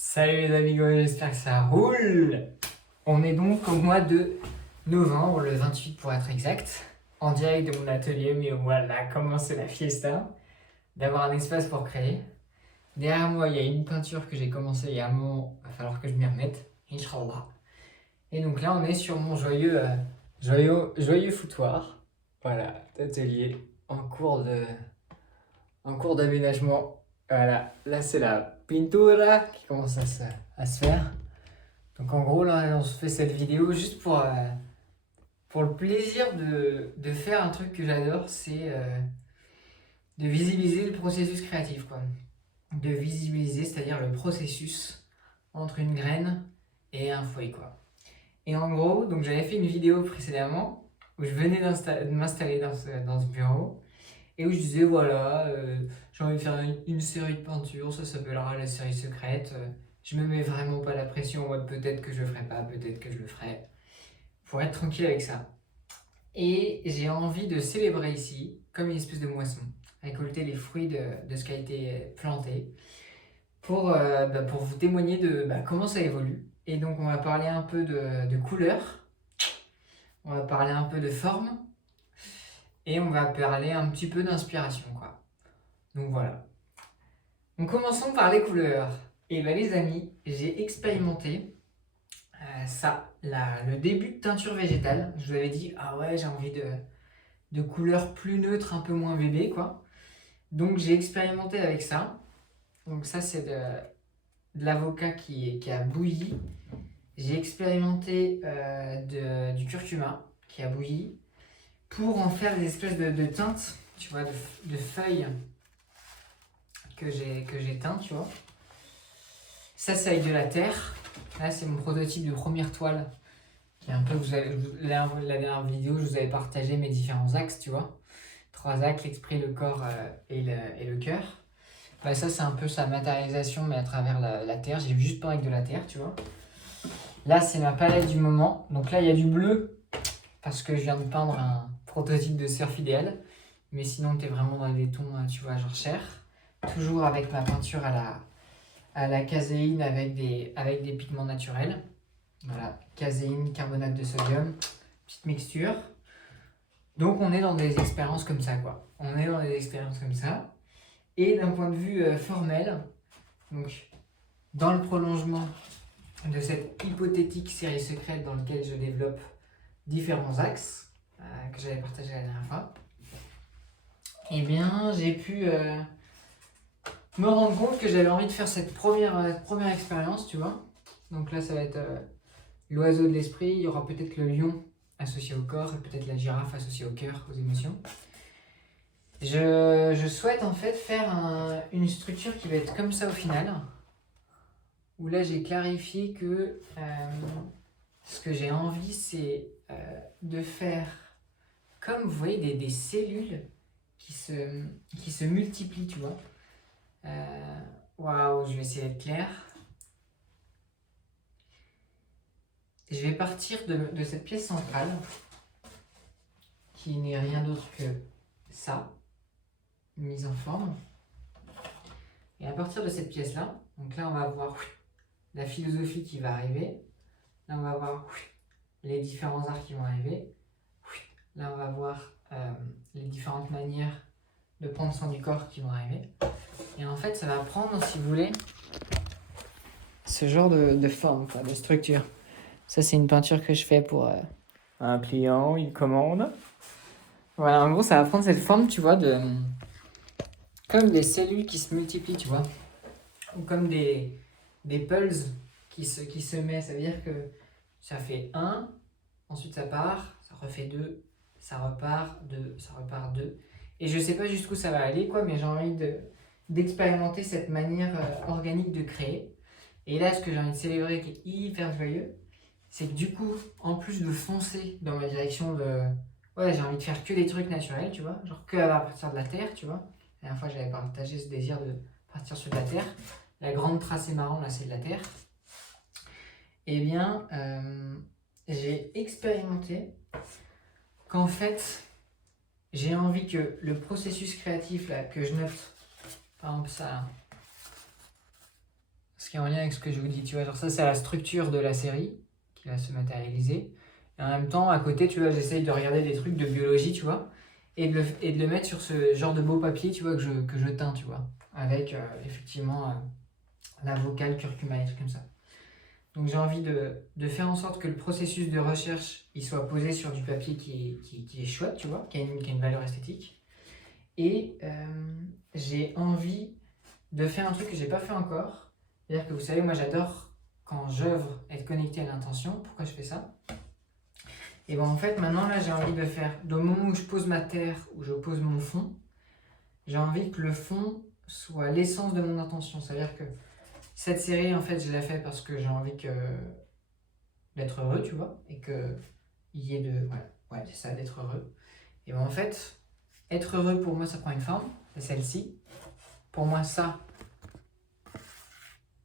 Salut les amigos, j'espère que ça roule. On est donc au mois de novembre, le 28 pour être exact, en direct de mon atelier, mais voilà, comment c'est la fiesta d'avoir un espace pour créer. Derrière moi, il y a une peinture que j'ai commencé il y a un moment, il va falloir que je m'y remette, Inch'Allah. Et donc là, on est sur mon joyeux foutoir, voilà, d'atelier en cours d'aménagement. Voilà, là c'est la pintura qui commence à se faire. Donc en gros, là, on se fait cette vidéo juste pour le plaisir de faire un truc que j'adore, c'est de visibiliser le processus créatif, quoi. De visibiliser, c'est-à-dire le processus entre une graine et un fruit, quoi. Et en gros, donc j'avais fait une vidéo précédemment où je venais de m'installer dans ce bureau et où je disais voilà, j'ai envie de faire une série de peintures, ça s'appellera la série secrète. Je me mets vraiment pas la pression en mode peut-être que je le ferai pas, peut-être que je le ferai. Pour être tranquille avec ça. Et j'ai envie de célébrer ici, comme une espèce de moisson, récolter les fruits de ce qui a été planté pour vous témoigner de comment ça évolue. Et donc on va parler un peu de couleurs, on va parler un peu de forme, et on va parler un petit peu d'inspiration, quoi. Donc voilà. Donc commençons par les couleurs. Et ben les amis, j'ai expérimenté le début de teinture végétale. Je vous avais dit, ah ouais, j'ai envie de couleurs plus neutres, un peu moins bébé, quoi. Donc j'ai expérimenté avec ça. Donc ça, c'est de l'avocat qui a bouilli. J'ai expérimenté du curcuma qui a bouilli pour en faire des espèces de teintes, tu vois, de feuilles que j'ai teintes, tu vois. Ça, c'est avec de la terre. Là, c'est mon prototype de première toile. Qui est un peu, la dernière vidéo, je vous avais partagé mes différents axes, tu vois. 3 axes, l'esprit, le corps et le cœur. Bah, ça, c'est un peu sa matérialisation, mais à travers la terre. J'ai juste peint avec de la terre, tu vois. Là, c'est ma palette du moment. Donc là, il y a du bleu, parce que je viens de peindre un prototype de surf idéal. Mais sinon, t'es vraiment dans des tons, tu vois, genre chair. Toujours avec ma peinture à la caséine avec des pigments naturels. Voilà, caséine, carbonate de sodium, petite mixture. Donc on est dans des expériences comme ça, quoi. On est dans des expériences comme ça. Et d'un point de vue formel, donc dans le prolongement de cette hypothétique série secrète dans laquelle je développe différents axes que j'avais partagé la dernière fois, eh bien j'ai pu me rendre compte que j'avais envie de faire cette première expérience, tu vois. Donc là ça va être l'oiseau de l'esprit, il y aura peut-être le lion associé au corps et peut-être la girafe associée au cœur, aux émotions. Je souhaite en fait faire une structure qui va être comme ça au final, où là j'ai clarifié que ce que j'ai envie c'est de faire comme vous voyez des cellules qui se multiplient, tu vois. Waouh, je vais essayer d'être clair. Je vais partir de cette pièce centrale qui n'est rien d'autre que ça, mise en forme. Et à partir de cette pièce-là, donc là on va voir la philosophie qui va arriver. Là on va voir les différents arts qui vont arriver. Là on va voir les différentes manières de prendre soin du corps qui vont arriver. Et en fait ça va prendre, si vous voulez, ce genre de forme, quoi, de structure. Ça c'est une peinture que je fais pour un client, une commande. Voilà, en gros ça va prendre cette forme, tu vois, comme des cellules qui se multiplient, tu vois. Ou comme des pulses qui se mettent. Ça veut dire que ça fait 1, ensuite ça part, ça refait 2, ça repart, 2, ça repart 2. Et je sais pas jusqu'où ça va aller, quoi, mais j'ai envie d'expérimenter cette manière organique de créer. Et là, ce que j'ai envie de célébrer qui est hyper joyeux, c'est que du coup, en plus de foncer dans ma direction ouais, j'ai envie de faire que des trucs naturels, tu vois, genre que à partir de la terre, tu vois. La dernière fois, j'avais partagé ce désir de partir sur de la terre. La grande tracée marron, là, c'est de la terre. Eh bien, j'ai expérimenté qu'en fait, j'ai envie que le processus créatif là, que je note, par exemple ça, ce qui est en lien avec ce que je vous dis, tu vois. Genre ça, c'est la structure de la série qui va se matérialiser. Et en même temps, à côté, tu vois, j'essaye de regarder des trucs de biologie, tu vois, et de le mettre sur ce genre de beau papier, tu vois, que je teins, tu vois, avec effectivement la vocale, curcuma et trucs comme ça. Donc j'ai envie de faire en sorte que le processus de recherche il soit posé sur du papier qui est chouette, tu vois, qui a une valeur esthétique. Et j'ai envie de faire un truc que j'ai pas fait encore. C'est-à-dire que vous savez, moi j'adore quand j'œuvre être connecté à l'intention. Pourquoi je fais ça? Et ben en fait maintenant là j'ai envie de faire, au moment où je pose ma terre, où je pose mon fond, j'ai envie que le fond soit l'essence de mon intention. C'est-à-dire que cette série en fait je l'ai fait parce que j'ai envie d'être heureux, tu vois, et que il y ait de... Ouais, c'est ça, d'être heureux. Et ben en fait, être heureux pour moi ça prend une forme, c'est celle-ci. Pour moi ça,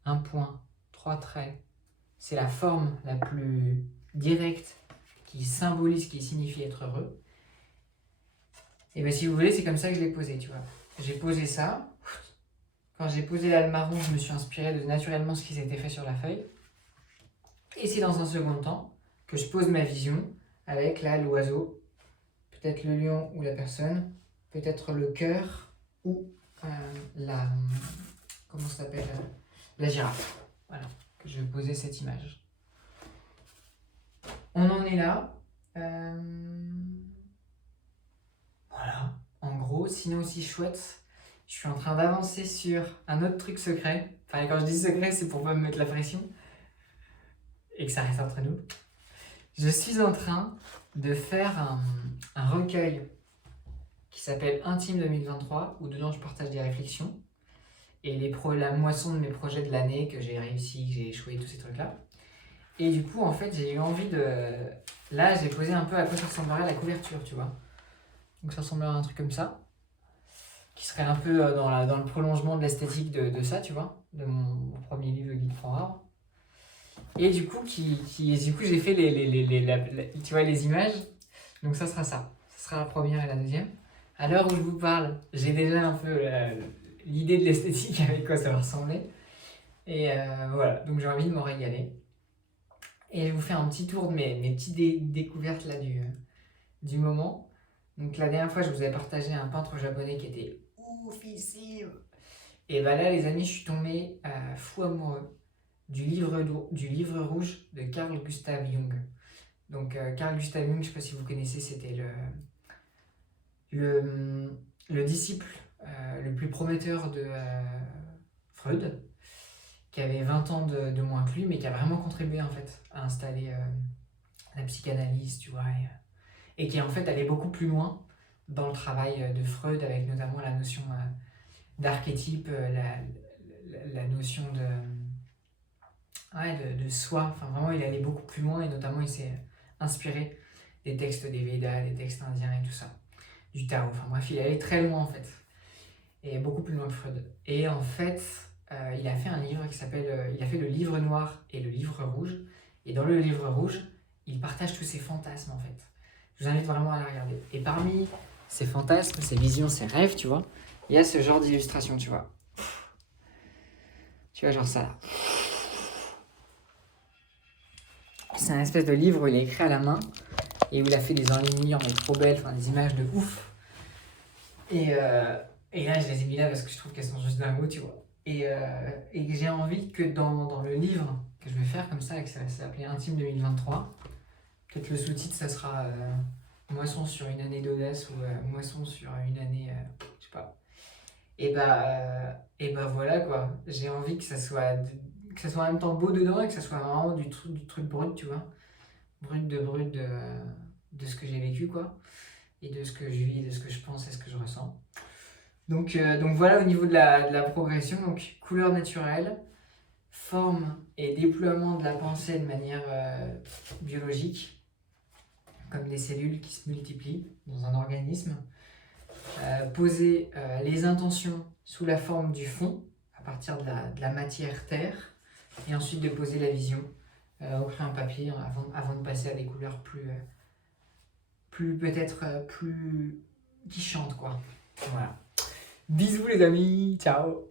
un point, 3 traits, c'est la forme la plus directe qui symbolise, qui signifie être heureux. Et bien si vous voulez, c'est comme ça que je l'ai posé, tu vois. J'ai posé ça. Quand j'ai posé là le marron, je me suis inspiré de naturellement ce qui s'était fait sur la feuille. Et c'est dans un second temps que je pose ma vision avec là l'oiseau, peut-être le lion ou la personne, peut-être le cœur ou la... Comment ça s'appelle? La girafe. Voilà, que je vais poser cette image. On en est là. Voilà, en gros, sinon aussi chouette, je suis en train d'avancer sur un autre truc secret. Enfin, quand je dis secret, c'est pour pas me mettre la pression et que ça reste entre nous. Je suis en train de faire un recueil qui s'appelle Intime 2023, où dedans je partage des réflexions et la moisson de mes projets de l'année, que j'ai réussi, que j'ai échoué, tous ces trucs-là. Et du coup, en fait, j'ai eu envie de... Là, j'ai posé un peu à quoi ça ressemblerait la couverture, tu vois. Donc ça ressemblerait à un truc comme ça, qui serait un peu dans le prolongement de l'esthétique de ça, tu vois, de mon premier livre, Le Guide Prend Arbre. Et du coup, du coup j'ai fait tu vois, les images. Donc ça sera ça. Ça sera la première et la deuxième. À l'heure où je vous parle, j'ai déjà un peu l'idée de l'esthétique avec quoi ça va ressembler. Et voilà, donc j'ai envie de m'en régaler. Et je vous fais un petit tour de mes petites découvertes là du moment. Donc la dernière fois, je vous avais partagé un peintre japonais qui était oufissime. Et bah là, les amis, je suis tombé fou amoureux du livre rouge de Carl Gustav Jung. Donc Carl Gustav Jung, je ne sais pas si vous connaissez, c'était le disciple le plus prometteur de Freud, qui avait 20 ans de moins que lui, mais qui a vraiment contribué en fait à installer la psychanalyse, tu vois, et qui en fait allait beaucoup plus loin dans le travail de Freud, avec notamment la notion d'archétype, la notion de soi. Enfin, vraiment, il allait beaucoup plus loin et notamment, il s'est inspiré des textes des Védas, des textes indiens et tout ça, du Tao. Enfin, bref, il allait très loin en fait, et beaucoup plus loin que Freud. Et en fait, il a fait un livre qui s'appelle. Il a fait le livre noir et le livre rouge. Et dans le livre rouge, il partage tous ses fantasmes en fait. Je vous invite vraiment à la regarder. Et parmi ces fantasmes, ces visions, ces rêves, tu vois, il y a ce genre d'illustration, tu vois. Tu vois, genre ça là. C'est un espèce de livre où il a écrit à la main et où il a fait des enluminures mais trop belles, enfin des images de ouf. Et là, je les ai mis là parce que je trouve qu'elles sont juste dingo, tu vois. Et que j'ai envie que dans le livre que je vais faire comme ça, que ça va s'appeler Intime 2023, peut-être le sous-titre, ça sera Moisson sur une année d'audace ou Moisson sur une année, je sais pas. Et bah voilà quoi. J'ai envie que ça soit en même temps beau dedans et que ça soit vraiment du truc brut, tu vois. Brut de ce que j'ai vécu quoi. Et de ce que je vis, de ce que je pense et ce que je ressens. Donc voilà au niveau de la progression. Donc couleur naturelle, forme et déploiement de la pensée de manière biologique, comme des cellules qui se multiplient dans un organisme. Poser les intentions sous la forme du fond, à partir de la matière terre, et ensuite de poser la vision au crayon papier avant de passer à des couleurs plus peut-être plus qui chantent quoi. Voilà. Bisous les amis, ciao.